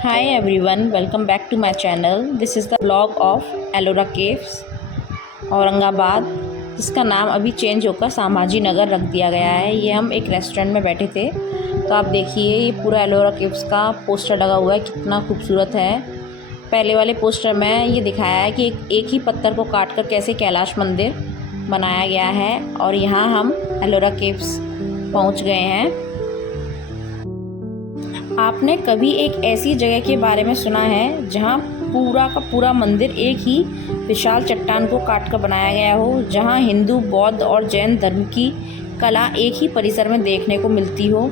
Hi everyone, welcome back to my channel. This is the vlog of Ellora caves Aurangabad, जिसका नाम अभी change होकर संभाजी नगर रख दिया गया है। ये हम एक रेस्टोरेंट में बैठे थे, तो आप देखिए ये पूरा एलोरा केव्स का पोस्टर लगा हुआ है, कितना खूबसूरत है। पहले वाले पोस्टर में ये दिखाया है कि एक ही पत्थर को काटकर कैसे कैलाश मंदिर बनाया गया है, और यहाँ हम एलोरा केव्स पहुँच गए हैं। आपने कभी एक ऐसी जगह के बारे में सुना है जहाँ पूरा का पूरा मंदिर एक ही विशाल चट्टान को काटकर बनाया गया हो, जहाँ हिंदू, बौद्ध और जैन धर्म की कला एक ही परिसर में देखने को मिलती हो,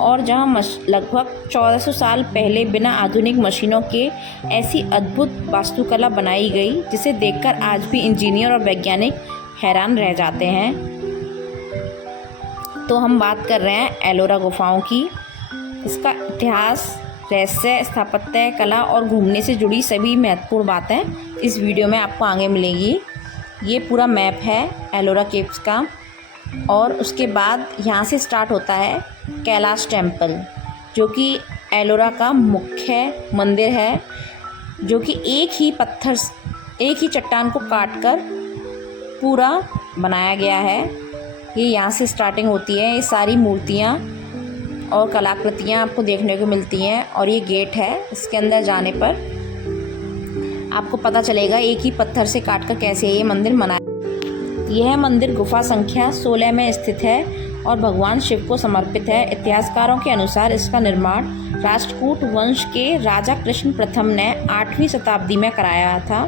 और जहाँ लगभग 1400 साल पहले बिना आधुनिक मशीनों के ऐसी अद्भुत वास्तुकला बनाई गई, जिसे देखकर आज भी इंजीनियर और वैज्ञानिक हैरान रह जाते हैं। तो हम बात कर रहे हैं एलोरा गुफाओं की। इसका इतिहास, रहस्य, स्थापत्य कला और घूमने से जुड़ी सभी महत्वपूर्ण बातें इस वीडियो में आपको आगे मिलेंगी। ये पूरा मैप है एलोरा केव्स का, और उसके बाद यहाँ से स्टार्ट होता है कैलाश टेम्पल, जो कि एलोरा का मुख्य मंदिर है, जो कि एक ही चट्टान को काटकर पूरा बनाया गया है। ये यहाँ से स्टार्टिंग होती है। ये सारी मूर्तियाँ और कलाकृतियाँ आपको देखने को मिलती हैं, और ये गेट है। इसके अंदर जाने पर आपको पता चलेगा एक ही पत्थर से काटकर कैसे ये मंदिर बनाया। यह मंदिर गुफा संख्या 16 में स्थित है और भगवान शिव को समर्पित है। इतिहासकारों के अनुसार इसका निर्माण राष्ट्रकूट वंश के राजा कृष्ण प्रथम ने 8वीं शताब्दी में कराया था।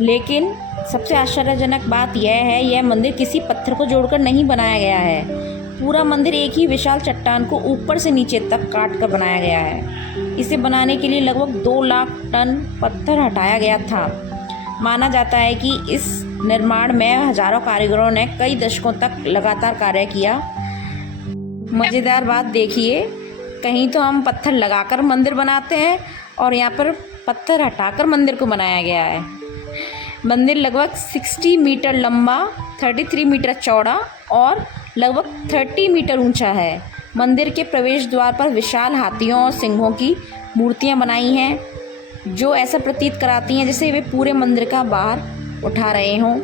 लेकिन सबसे आश्चर्यजनक बात यह है, यह मंदिर किसी पत्थर को जोड़कर नहीं बनाया गया है। पूरा मंदिर एक ही विशाल चट्टान को ऊपर से नीचे तक काट कर बनाया गया है। इसे बनाने के लिए लगभग 2 लाख टन पत्थर हटाया गया था। माना जाता है कि इस निर्माण में हजारों कारीगरों ने कई दशकों तक लगातार कार्य किया। मज़ेदार बात देखिए, कहीं तो हम पत्थर लगाकर मंदिर बनाते हैं और यहाँ पर पत्थर हटाकर मंदिर को बनाया गया है। मंदिर लगभग 60 मीटर लंबा, 33 मीटर चौड़ा और लगभग 30 मीटर ऊंचा है। मंदिर के प्रवेश द्वार पर विशाल हाथियों और सिंहों की मूर्तियां बनाई हैं, जो ऐसा प्रतीत कराती हैं जैसे वे पूरे मंदिर का भार उठा रहे हों।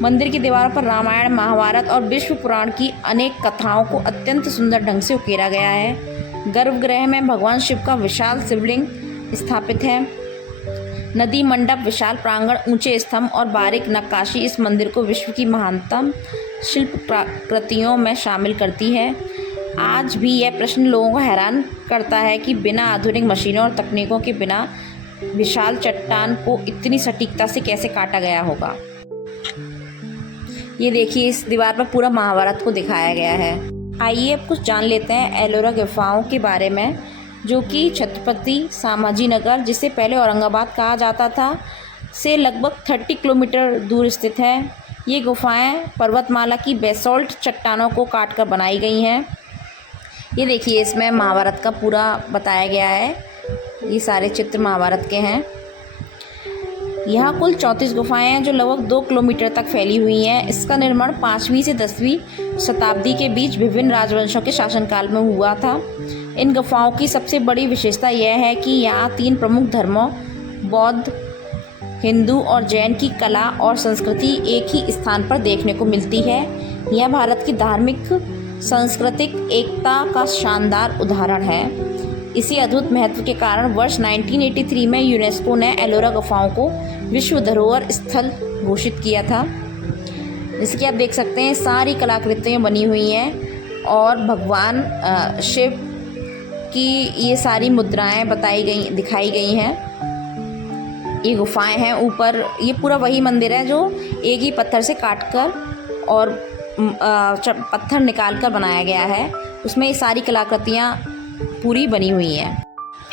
मंदिर की दीवारों पर रामायण, महाभारत और विष्णु पुराण की अनेक कथाओं को अत्यंत सुंदर ढंग से उकेरा गया है। गर्भगृह में भगवान शिव का विशाल शिवलिंग स्थापित है। नदी मंडप, विशाल प्रांगण, ऊंचे स्तंभ और बारीक नक्काशी इस मंदिर को विश्व की महानतम शिल्प कृतियों में शामिल करती है। आज भी यह प्रश्न लोगों को हैरान करता है कि बिना आधुनिक मशीनों और तकनीकों के बिना विशाल चट्टान को इतनी सटीकता से कैसे काटा गया होगा। ये देखिए, इस दीवार पर पूरा महाभारत को दिखाया गया है। आइए अब कुछ जान लेते हैं एलोरा गुफाओं के बारे में, जो कि छत्रपति संभाजी नगर, जिसे पहले औरंगाबाद कहा जाता था, से लगभग 30 किलोमीटर दूर स्थित है। ये गुफाएं पर्वतमाला की बेसॉल्ट चट्टानों को काटकर बनाई गई हैं। ये देखिए, इसमें महाभारत का पूरा बताया गया है। ये सारे चित्र महाभारत के हैं। यहाँ कुल 34 गुफाएं हैं, जो लगभग 2 किलोमीटर तक फैली हुई हैं। इसका निर्माण 5वीं से 10वीं शताब्दी के बीच विभिन्न राजवंशों के शासनकाल में हुआ था। इन गुफाओं की सबसे बड़ी विशेषता यह है कि यहाँ 3 प्रमुख धर्मों, बौद्ध, हिंदू और जैन की कला और संस्कृति एक ही स्थान पर देखने को मिलती है। यह भारत की धार्मिक सांस्कृतिक एकता का शानदार उदाहरण है। इसी अद्भुत महत्व के कारण वर्ष 1983 में यूनेस्को ने एलोरा गुफाओं को विश्व धरोहर स्थल घोषित किया था। जैसे कि आप देख सकते हैं, सारी कलाकृतियाँ बनी हुई हैं और भगवान शिव की ये सारी मुद्राएं दिखाई गई हैं। ये गुफाएं हैं ऊपर। ये पूरा वही मंदिर है जो एक ही पत्थर से काटकर और पत्थर निकालकर बनाया गया है। उसमें ये सारी कलाकृतियाँ पूरी बनी हुई हैं।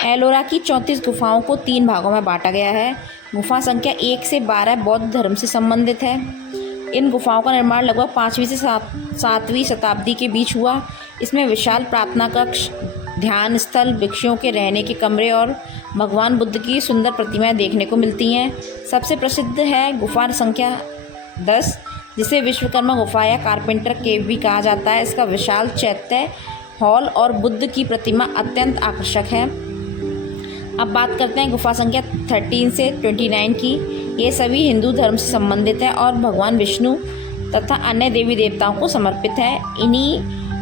एलोरा की 34 गुफाओं को 3 भागों में बांटा गया है। गुफा संख्या 1 से 12 बौद्ध धर्म से संबंधित है। इन गुफाओं का निर्माण लगभग 5वीं से 7वीं शताब्दी के बीच हुआ। इसमें विशाल प्रार्थना कक्ष, ध्यान स्थल, भिक्षुओं के रहने के कमरे और भगवान बुद्ध की सुंदर प्रतिमाएं देखने को मिलती हैं। सबसे प्रसिद्ध है गुफा संख्या 10, जिसे विश्वकर्मा गुफा या कारपेंटर केव भी कहा जाता है। इसका विशाल चैत्य हॉल और बुद्ध की प्रतिमा अत्यंत आकर्षक है। अब बात करते हैं गुफा संख्या 13 से 29 की। ये सभी हिंदू धर्म से संबंधित है और भगवान विष्णु तथा अन्य देवी देवताओं को समर्पित है। इन्हीं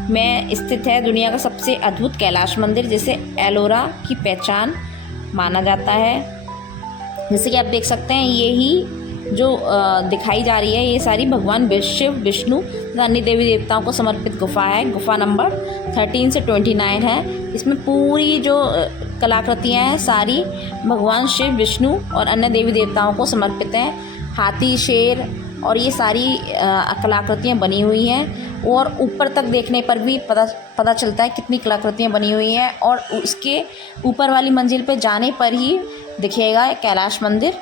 में स्थित है दुनिया का सबसे अद्भुत कैलाश मंदिर, जिसे एलोरा की पहचान माना जाता है। जैसे कि आप देख सकते हैं, ये ही जो दिखाई जा रही है, ये सारी भगवान शिव, विष्णु तथा अन्य देवी देवताओं को समर्पित गुफा है। गुफा नंबर 13 से 29 है। इसमें पूरी जो कलाकृतियाँ हैं सारी भगवान शिव, विष्णु और अन्य देवी देवताओं को समर्पित हैं। हाथी, शेर और ये सारी कलाकृतियाँ बनी हुई हैं। और ऊपर तक देखने पर भी पता चलता है कितनी कलाकृतियाँ बनी हुई हैं। और उसके ऊपर वाली मंजिल पे जाने पर ही दिखेगा कैलाश मंदिर।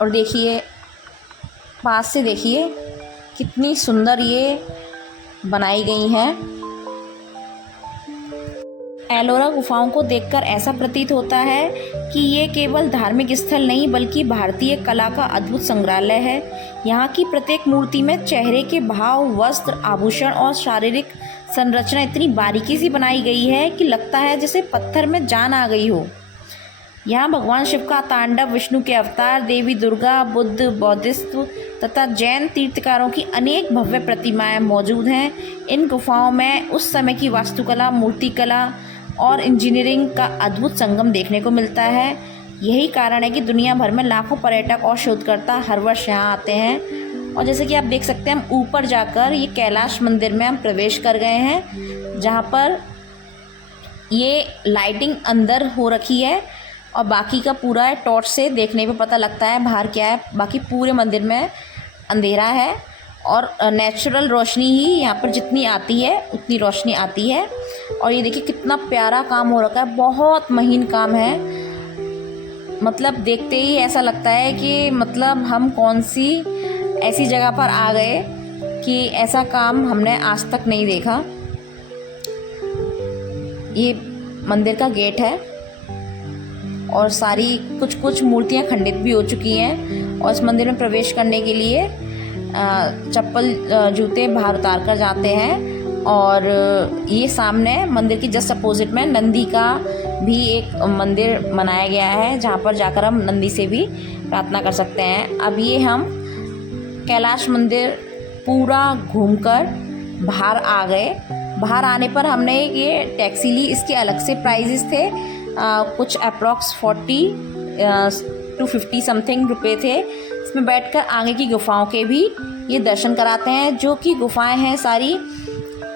और देखिए, पास से देखिए कितनी सुंदर ये बनाई गई हैं। एलोरा गुफाओं को देखकर ऐसा प्रतीत होता है कि ये केवल धार्मिक स्थल नहीं बल्कि भारतीय कला का अद्भुत संग्रहालय है। यहाँ की प्रत्येक मूर्ति में चेहरे के भाव, वस्त्र, आभूषण और शारीरिक संरचना इतनी बारीकी से बनाई गई है कि लगता है जैसे पत्थर में जान आ गई हो। यहाँ भगवान शिव का तांडव, विष्णु के अवतार, देवी दुर्गा, बुद्ध, बौद्धिस्ट तथा जैन तीर्थकारों की अनेक भव्य प्रतिमाएं मौजूद हैं। इन गुफाओं में उस समय की वास्तुकला, मूर्तिकला और इंजीनियरिंग का अद्भुत संगम देखने को मिलता है। यही कारण है कि दुनिया भर में लाखों पर्यटक और शोधकर्ता हर वर्ष यहाँ आते हैं। और जैसे कि आप देख सकते हैं, हम ऊपर जाकर ये कैलाश मंदिर में हम प्रवेश कर गए हैं, जहाँ पर ये लाइटिंग अंदर हो रखी है और बाकी का पूरा टॉर्च से देखने पे पता लगता है बाहर क्या है। बाकी पूरे मंदिर में अंधेरा है और नेचुरल रोशनी ही यहाँ पर जितनी आती है उतनी रोशनी आती है। और ये देखिए कितना प्यारा काम हो रखा है, बहुत महीन काम है। मतलब देखते ही ऐसा लगता है कि मतलब हम कौन सी ऐसी जगह पर आ गए कि ऐसा काम हमने आज तक नहीं देखा। ये मंदिर का गेट है और सारी कुछ मूर्तियां खंडित भी हो चुकी हैं। और इस मंदिर में प्रवेश करने के लिए चप्पल, जूते बाहर उतार कर जाते हैं। और ये सामने मंदिर की जस्ट अपोजिट में नंदी का भी एक मंदिर बनाया गया है, जहाँ पर जाकर हम नंदी से भी प्रार्थना कर सकते हैं। अब ये हम कैलाश मंदिर पूरा घूमकर बाहर आ गए। बाहर आने पर हमने ये टैक्सी ली। इसके अलग से प्राइजेस थे, कुछ अप्रॉक्स 40 to 50 समथिंग रुपये थे। इसमें बैठकर आगे की गुफाओं के भी ये दर्शन कराते हैं, जो कि गुफाएं हैं सारी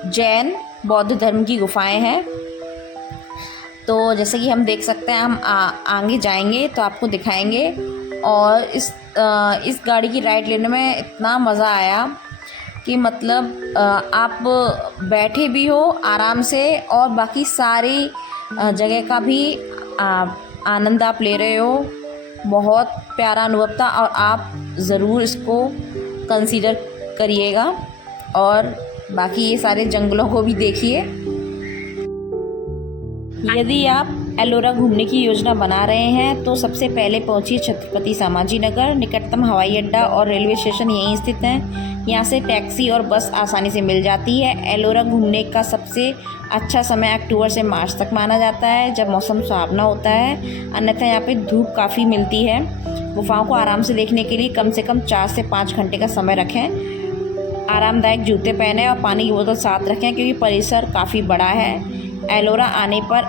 जैन बौद्ध धर्म की गुफाएं हैं। तो जैसे कि हम देख सकते हैं, हम आगे जाएंगे तो आपको दिखाएंगे। और इस गाड़ी की राइड लेने में इतना मज़ा आया कि मतलब आप बैठे भी हो आराम से और बाकी सारी जगह का भी आनंद आप ले रहे हो। बहुत प्यारा अनुभव था और आप ज़रूर इसको कंसीडर करिएगा। और बाकी ये सारे जंगलों को भी देखिए। यदि आप एलोरा घूमने की योजना बना रहे हैं तो सबसे पहले पहुंचिए छत्रपति संभाजी नगर। निकटतम हवाई अड्डा और रेलवे स्टेशन यहीं स्थित हैं। यहाँ से टैक्सी और बस आसानी से मिल जाती है। एलोरा घूमने का सबसे अच्छा समय अक्टूबर से मार्च तक माना जाता है, जब मौसम सुहावना होता है। अन्यथा यहाँ पे धूप काफ़ी मिलती है। गुफाओं को आराम से देखने के लिए कम से कम 4 से 5 घंटे का समय रखें। आरामदायक जूते पहनें और पानी की बोतल साथ रखें, क्योंकि परिसर काफ़ी बड़ा है। एलोरा आने पर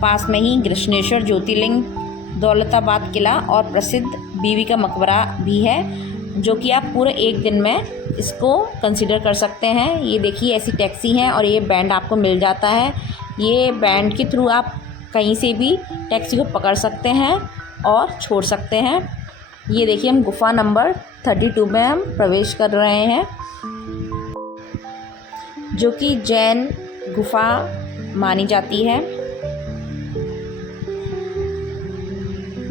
पास में ही कृष्णेश्वर ज्योतिर्लिंग, दौलताबाद किला और प्रसिद्ध बीवी का मकबरा भी है, जो कि आप पूरे एक दिन में इसको कंसीडर कर सकते हैं। ये देखिए ऐसी टैक्सी हैं और ये बैंड आपको मिल जाता है। ये बैंड के थ्रू आप कहीं से भी टैक्सी को पकड़ सकते हैं और छोड़ सकते हैं। ये देखिए हम गुफा नंबर 32 में हम प्रवेश कर रहे हैं, जो कि जैन गुफा मानी जाती है,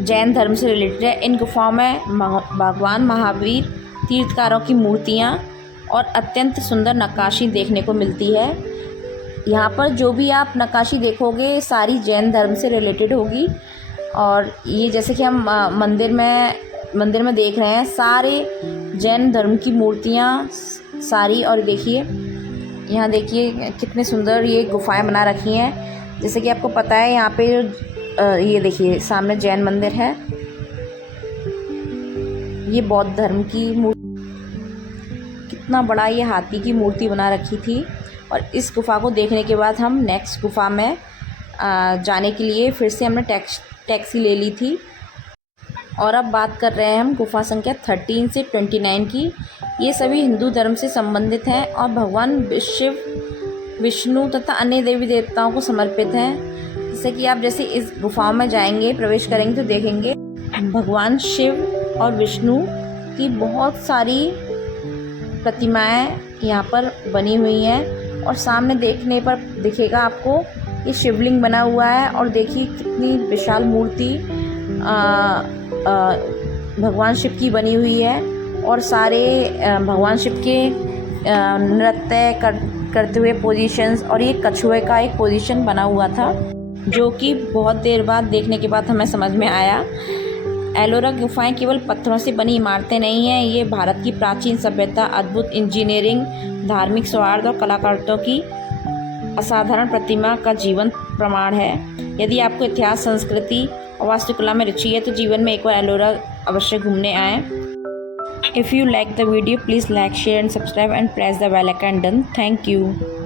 जैन धर्म से रिलेटेड है। इन गुफाओं में भगवान महावीर, तीर्थकारों की मूर्तियाँ और अत्यंत सुंदर नक्काशी देखने को मिलती है। यहाँ पर जो भी आप नक्काशी देखोगे सारी जैन धर्म से रिलेटेड होगी। और ये जैसे कि हम मंदिर में देख रहे हैं, सारे जैन धर्म की मूर्तियाँ सारी। और देखिए यहाँ देखिए कितने सुंदर ये गुफाएं बना रखी हैं। जैसे कि आपको पता है यहाँ पे ये देखिए सामने जैन मंदिर है। ये बौद्ध धर्म की मूर्ति, कितना बड़ा ये हाथी की मूर्ति बना रखी थी। और इस गुफ़ा को देखने के बाद हम नेक्स्ट गुफ़ा में जाने के लिए फिर से हमने टैक्सी ले ली थी। और अब बात कर रहे हैं हम गुफ़ा संख्या 13 से 29 की। ये सभी हिंदू धर्म से संबंधित हैं और भगवान शिव, विष्णु तथा अन्य देवी देवताओं को समर्पित हैं। जैसे कि आप जैसे इस गुफ़ाओं में जाएंगे, प्रवेश करेंगे तो देखेंगे भगवान शिव और विष्णु की बहुत सारी प्रतिमाएं यहाँ पर बनी हुई हैं। और सामने देखने पर दिखेगा आपको ये शिवलिंग बना हुआ है। और देखिए कितनी विशाल मूर्ति भगवान शिव की बनी हुई है। और सारे भगवान शिव के नृत्य करते हुए पोजीशंस, और ये कछुए का एक पोजीशन बना हुआ था जो कि बहुत देर बाद देखने के बाद हमें समझ में आया। एलोरा गुफाएं केवल पत्थरों से बनी इमारतें नहीं हैं, ये भारत की प्राचीन सभ्यता, अद्भुत इंजीनियरिंग, धार्मिक सौहार्द और कलाकारों की असाधारण प्रतिमा का जीवंत प्रमाण है। यदि आपको इतिहास, संस्कृति और वास्तुकला में रुचि है तो जीवन में एक बार एलोरा अवश्य घूमने आएँ। If you like the video, please like, share and subscribe and press the bell icon. Done. Thank you.